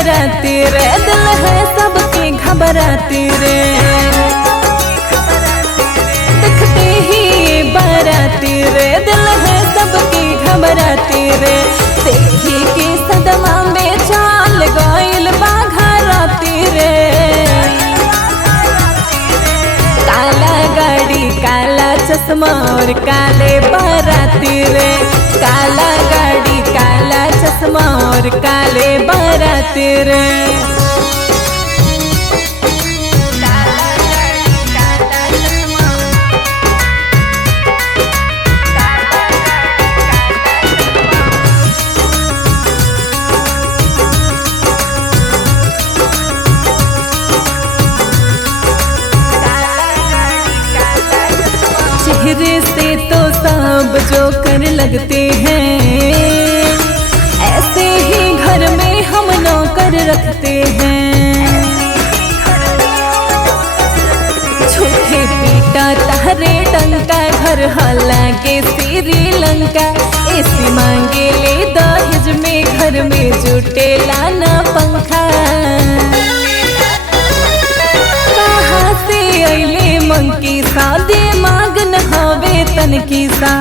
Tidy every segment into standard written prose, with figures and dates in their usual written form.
बराती रे, दिल है सबकी घबराती रे। दिखते ही बराती रे, दिल है सबकी घबराती रे। देखी के सदमा में चाल गइल बाघराती रे। काला गाड़ी काला चश्मा और काले बाराती रे। काला गाड़ी काला चश्मा और काले बाराती रे। चेहरे से तो सब जोकर लगते हैं, ऐसे ही घर में हम नौकर रखते हैं। झूठे पीटा तारे डंका, घर हालांकि श्रीलंका। ऐसी मांगे ले दहेज में, घर में जुटे लाना पंखा। कहाँ से अइले मंकी सादे मांगन हवे तन की सा।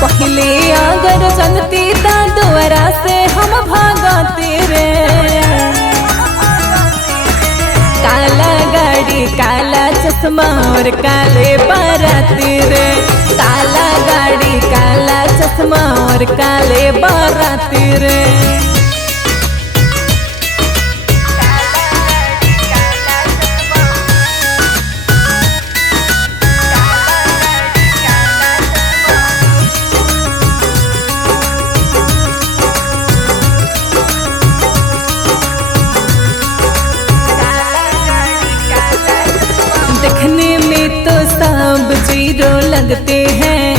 पहले अगर जनती ता दोबारा से हम भागते रे। काला गाड़ी काला चश्मा और काले बाराती रे। काला गाड़ी काला चश्मा और काले बाराती रे। देखने में तो सब जीरो लगते हैं,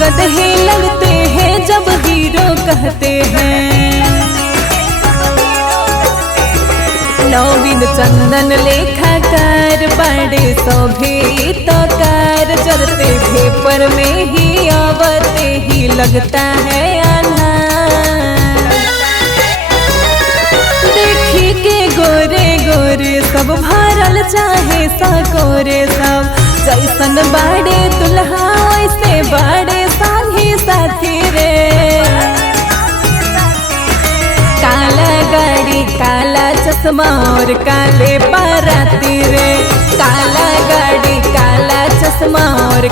गधे लगते हैं जब हीरो कहते हैं। नवीन चंदन लेखाकार बड़े शोभे तो कार। जरते भेपर में ही आवते ही लगता है अनार। देखी के गोरे गोरे सब भरल चाहे सकोरे सब। जैसन बाड़े दुल्हा वैसे बाड़े संगी साथी रे। काला गाड़ी काला चश्मा और काले बाराती रे। काला गाड़ी काला चश्मा और